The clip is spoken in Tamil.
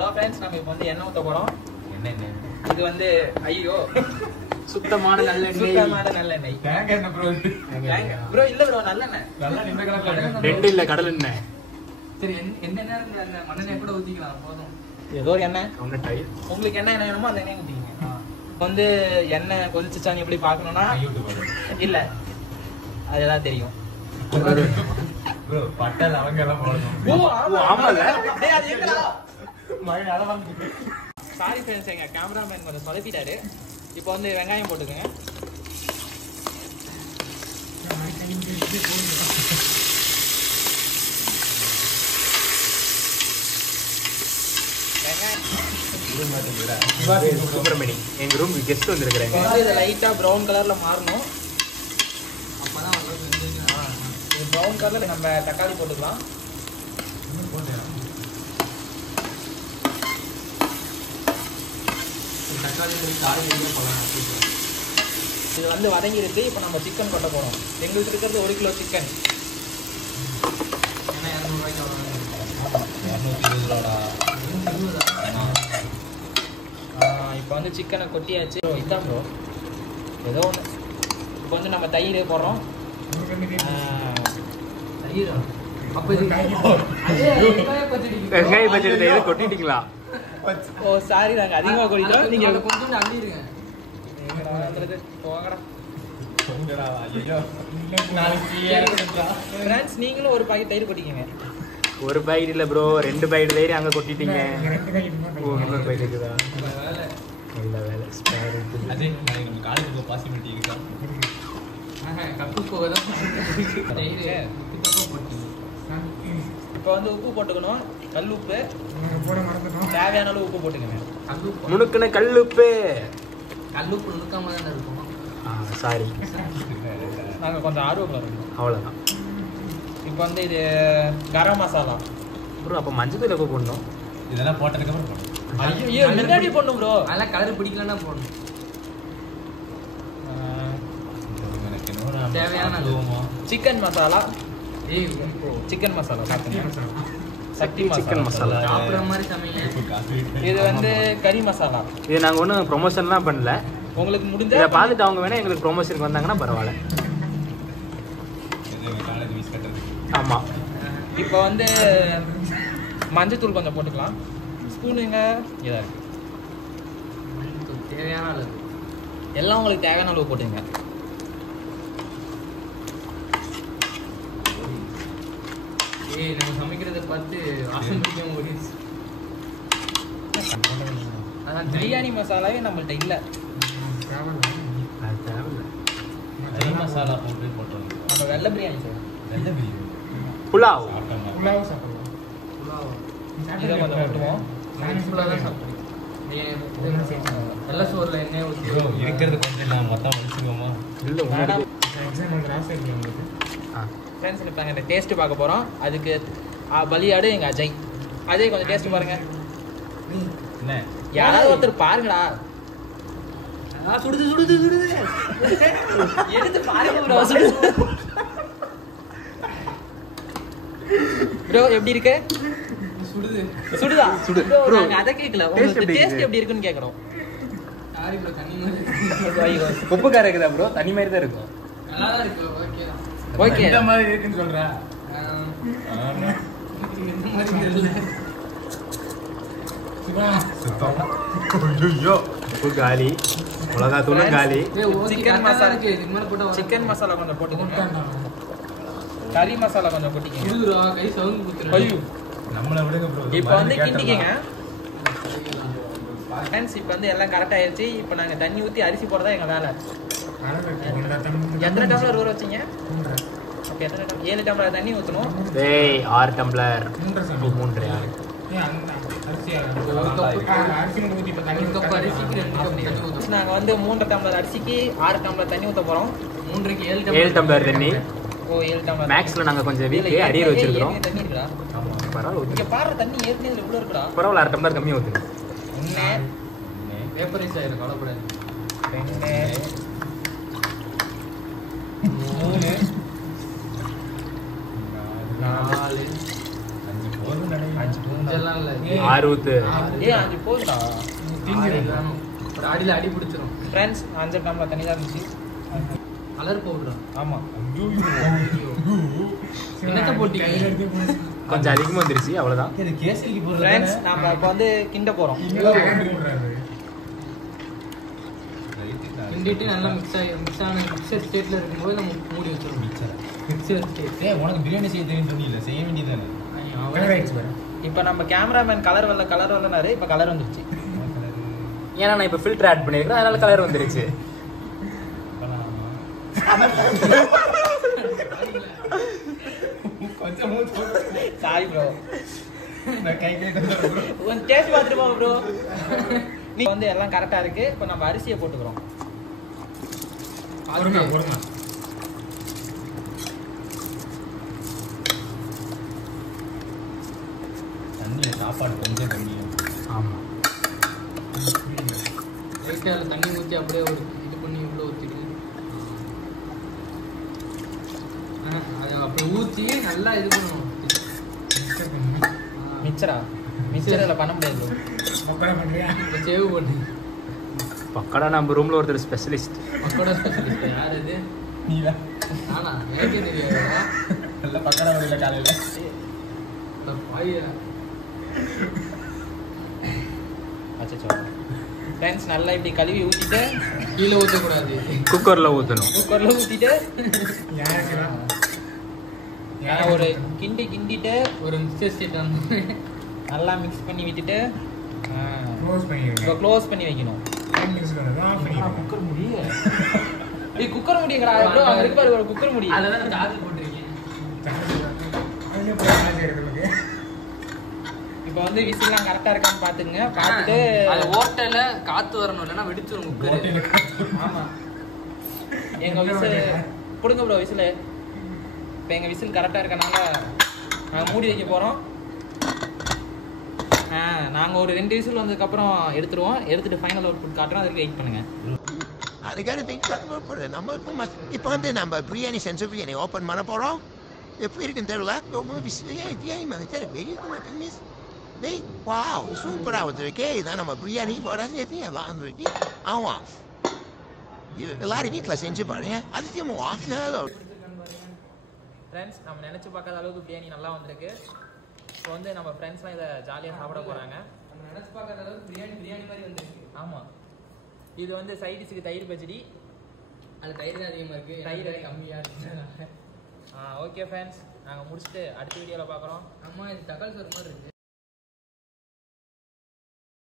ஹலோ ஃப்ரெண்ட்ஸ், நம்ம இப்போ வந்து எண்ணெய் ஊற்ற போகிறோம். இது வந்து ஐயோ சுத்தமான நல்லெண்ணெய். தேங்காய் எண்ணெய் ப்ரோ. ப்ரோ இல்ல ப்ரோ, நல்லெண்ணெய். ரெண்டு இல்ல, கடல் எண்ணெய். சரி, எந்த நேரம் அந்த மண்ணெண்ணெய் கூட ஊற்றிக்கலாம், போதும். ஏதோ ஒரு எண்ணெய் உங்களுக்கு என்ன எண்ணெய் வேணுமோ அந்த எண்ணெய் ஊற்றிக்கிங்க. வந்து எண்ணெய் கொதிச்சுச்சான்னு எப்படி பார்க்கணும்னா இல்ல, அதெல்லாம் தெரியும். பட்டை லவங்க எல்லாம் போடணும். சாரி ஃப்ரெண்ட்ஸ், எங்க கேமராமேன் கொஞ்சம் சொதப்பிட்டாரு. இப்போ வந்து வெங்காயம் போட்டுக்கோங்க. சுப்பிரமணி எங்க ரூம் கெஸ்ட் வந்திருக்கிறேன். இது லைட்டா ப்ரௌன் கலர்ல மாறணும். ப்ரௌன் கலர்ல நம்ம தக்காளி போட்டுக்கலாம். இது வந்து வதங்கிருக்கு. இப்போ நம்ம சிக்கன் கொட்ட போறோம். எங்களுக்கு இருக்கிறது 1 கிலோ சிக்கன். இப்போ வந்து சிக்கனை கொட்டியாச்சு. இதான் ப்ரோ, ஏதோ ஒன்று. இப்போ வந்து நம்ம தயிர் போடுறோம். தயிர் அப்போ இது வெங்காய பச்சடி தயிர் கொட்டிட்டீங்களா? ஓ சாரி, நாங்கள் அதிகமாக கொட்டிட்டோம். நீங்கள் கொஞ்சம் அள்ளிடுங்க. ஃப்ரெண்ட்ஸ், நீங்களும் ஒரு பாக்கெட் தயிர் கொட்டிக்கங்க. ஒரு பாக்கெட் இல்ல ப்ரோ, 2 பாக்கெட் தயிர் அங்க கொட்டிட்டீங்க. இன்னொரு பாக்கெட் இருக்குதா? நல்ல வேலை. அதே நம்ம காலேஜுக்கு பாசிபிலிட்டி இருக்கா? கப்பு போகதான். இப்போ வந்து உப்பு போட்டுக்கணும். கல் உப்பு தேவையான அளவு உப்பு போட்டுக்கணும். முணுக்குன கல்லுப்பு. கல்லுப்பு நுணுக்காம தானே இருக்கும். சாரி, நாங்கள் கொஞ்சம் ஆர்வம் இருக்கோம், அவ்வளோதான். இப்போ வந்து இது கரம் மசாலா ப்ரோ. அப்போ மஞ்சள் தூள் எப்போ போடணும்? இதெல்லாம் போட்டதுக்கு அப்புறம் போடணும். ஐயோ, முன்னாடி போடணும் ப்ரோ. அதெல்லாம் கலர் பிடிக்கலன்னா போடணும். தேவையான சிக்கன் மசாலா. சிக்கன் மசாலா சக்தி சிக்கன் மசாலா. இது வந்து கறி மசாலா. இது நாங்கள் ஒன்றும் ப்ரொமோஷன்லாம் பண்ணல. உங்களுக்கு முடிஞ்ச இதை பார்த்துட்டு அவங்க வேணா எங்களுக்கு ப்ரொமோஷனுக்கு வந்தாங்கன்னா பரவாயில்ல. ஆமாம். இப்போ வந்து மஞ்சத்தூள் கொஞ்சம் போட்டுக்கலாம். ஸ்பூனுங்க இதாக இருக்கு. தேவையான அளவு எல்லாம் உங்களுக்கு தேவையான அளவு போட்டுங்க. நம்ம சமைக்கிறத பார்த்து வாசம் பிடிக்கும் ஓடிடுச்சு. அதான் பிரியாணி மசாலாவே நம்மள்ட்ட இல்லை. கறி மசாலா போட்டு போட்டோம். நம்ம வெள்ளை பிரியாணி செய்யணும். வெள்ளை பிரியாணி புலாவ். இதை கொஞ்சம் போட்டுவோம். வெள்ளை சோறில் எண்ணெய் ஊற்றி இருக்கிறது கொஞ்சம் நான் மொத்தம் முடிச்சுக்கோமா? இல்லை ஃப்ரெண்ட்ஸ், இப்போ நாங்கள் டேஸ்ட்டு பார்க்க போகிறோம். அதுக்கு பலியாடு எங்கள் அஜய். அஜய் கொஞ்சம் டேஸ்ட்டு பாருங்க. என்ன யாராவது ஒருத்தர் பாருங்கடா. சுடுது சுடுது சுடுது எடுத்து பாருங்க ப்ரோ. ப்ரோ எப்படி இருக்கு? சுடுது சுடுதா? சுடு ப்ரோ. நாங்க அத கேக்கல, உங்களுக்கு டேஸ்ட் எப்படி இருக்குன்னு கேக்குறோம். சாரி ப்ரோ, தண்ணி மாதிரி. உப்பு காரம் இருக்குதா ப்ரோ? தண்ணி மாதிரி தான் இருக்கும். நல்லா தான் இருக்கு. Okay okay. இந்த மாதிரி இருக்குன்னு சொல்றா. இந்த மாதிரி தெரியல. ஐயோ, உப்பு காலி, மிளகா தூளும் காலி. சிக்கன் மசாலா இருக்கு. இதுக்கு மேல போட்டா சிக்கன் மசாலா கொஞ்சம் போட்டுக்கோங்க. கறி மசாலா கொஞ்சம் போட்டுக்கங்க. இதுரா கை சவுண்ட் குத்துறேன். ஐயோ, நம்மள விடுங்க ப்ரோ. இப்போ வந்து கிண்டிக்கங்க. ஃப்ரெண்ட்ஸ், இப்போ வந்து எல்லாம் கரெக்ட் ஆயிருச்சு. இப்போ நாங்க தண்ணி ஊத்தி அரிசி போடுறதா எங்க வேலை. எத்தனை டம்ளர் ஊற வச்சீங்க? ஓகே, எத்தனை டம்ளர்? 7 டம்ளர் தண்ணி ஊற்றணும். டேய் 6 டம்ளர் 3 6. நாங்கள் வந்து 3 டம்ளர் அரிசிக்கு 6 டம்ளர் தண்ணி ஊற்ற போகிறோம். 3க்கு 7 டம்ளர் தண்ணி. ஓ 7 டம்ளர். மேக்ஸில் நாங்கள் கொஞ்சம் வீக் அரியர் வச்சிருக்கிறோம். தண்ணி இருக்குடா. பரவாயில்ல, இங்கே பாரு, தண்ணி ஏற்கனவே இவ்வளோ இருக்குடா. பரவாயில்ல, 1/2 டம்ளர் கம்மியாக ஊற்றுங்க. வேப்பரைஸ் ஆயிரும், கவலைப்படாது. 2 3 4 5 இதெல்லாம் 6 ஊத்து. அது போதுடா. ஒரு அடியில் அடி பிடிச்சிரும். ஃப்ரெண்ட்ஸ் 5 டம்ளர் தண்ணி தான் இருந்துச்சு. கலர் பவுடரா? ஆமாம். என்னத்தை போட்டீங்க? கொஞ்சம் அதிகமாக வந்துருச்சு, அவ்வளோதான். கேசரிக்கு போடுறது ஃப்ரெண்ட்ஸ் நம்ம இப்போ வந்து கிண்ட போகிறோம். கிண்டிட்டு நல்லா மிக்ஸ் ஆன மிக்சர் ஸ்டேட்டில் இருக்கும்போது நம்ம மூடி வச்சிருவோம். Mixture state. உனக்கு பிரியாணி செய்ய தெரியும் சொன்னீங்க, செய்ய வேண்டியதானே? இப்போ நம்ம கேமராமேன் கலர் வரலனாரு, இப்போ கலர் வந்துருச்சு. ஏன்னா நான் இப்போ ஃபில்டர் ஆட் பண்ணியிருக்கிறேன், அதனால கலர் வந்துருச்சு. சாரி ப்ரோ, கை கொஞ்சம் டேஸ்ட் பார்த்துட்டு போங்க ப்ரோ. நீ வந்து எல்லாம் கரெக்டாக இருக்கு. இப்போ நம்ம அரிசியை போட்டுக்கிறோம். தண்ணியில் சாப்பாடு கொஞ்சம் கம்மியும். ஆமாம், லைட்டாக அதில் தண்ணி ஊற்றி அப்படியே ஒரு இது பண்ணி உள்ள ஊற்றிட்டு அதை அப்படி ஊற்றி நல்லா இது பண்ணணும். மிக்சரில் பண்ண முடியாது. சேவ் பண்ணி பக்கடா நம்ம ரூமில் ஒருத்தர் ஸ்பெஷலிஸ்ட். மக்களோட ஸ்பெஷலிஸ்ட் யார் இது? நீதான் நானா? எனக்கே தெரியாது. நல்லா பக்கடா வரல காலையில். ஃப்ரெண்ட்ஸ் நல்லா இப்படி கழுவி ஊற்றிட்டு கீழே ஊற்றக்கூடாது, குக்கரில் ஊற்றணும். குக்கரில் ஊற்றிட்டு ஒரு கிண்டிட்டு ஒரு மிக்சர் ஸ்டேட் வந்து நல்லா மிக்ஸ் பண்ணி விட்டுட்டு க்ளோஸ் பண்ணி வைக்கணும். குக்கர் முடி குக்கர் முடியுங்கடா. அங்க இருக்கு பாரு ஒரு குக்கர் முடி. அதெல்லாம் சார்ஜ் போட்டிருக்கேன். இப்போ வந்து விசில்லாம் கரெக்டாக இருக்கான்னு பார்த்துங்க. பார்த்துட்டு அது ஓட்டையில் காற்று வரணும், இல்லைன்னா வெடிச்சிடும் குக்கர். ஆமாம், எங்கள் விசில் கொடுங்க ப்ரோ. விசில் இப்போ எங்கள் விசில் கரெக்டாக இருக்கனால நாங்கள் மூடி வைக்க போகிறோம். நாங்கள் ஒரு 2 விசில் வந்ததுக்கப்புறம் எடுத்துருவோம். எடுத்துகிட்டு ஃபைனல் அவுட்புட் காட்டுறோம். அதுக்கு வெயிட் பண்ணுங்கள். அதுக்காக நம்ம இப்போ வந்து நம்ம பிரியாணி செஞ்ச பிரியாணி ஓப்பன் பண்ண போகிறோம். எப்படி இருக்குன்னு தெரியல. வாவ், சூப்பராக வந்துருக்கு. இதான் நம்ம பிரியாணி போடாது எல்லாம் வந்துருக்கு. ஆமாம், எல்லாரும் வீட்டில் செஞ்சு பாருங்க. அதிகமாக வாங்கினாலும் ஃப்ரெண்ட்ஸ், நம்ம நினச்சி பார்க்காத அளவுக்கு பிரியாணி நல்லா வந்திருக்கு. இப்போ வந்து நம்ம ஃப்ரெண்ட்ஸ்லாம் இதை ஜாலியாக சாப்பிட போகிறாங்க. நம்ம நினச்சி பார்க்காத அளவுக்கு பிரியாணி மாதிரி வந்துருக்கு. ஆமாம், இது வந்து சைடிஸுக்கு தயிர் பச்சடி. அது தயிர் தான் அதிகமாக இருக்குது, தயிர் கம்மியாக இருக்குது. ஓகே ஃப்ரெண்ட்ஸ், நாங்கள் முடிச்சுட்டு அடுத்த வீடியோவில் பார்க்குறோம். ஆமாம், இது தக்காளி சோறு மாதிரி இருக்குது.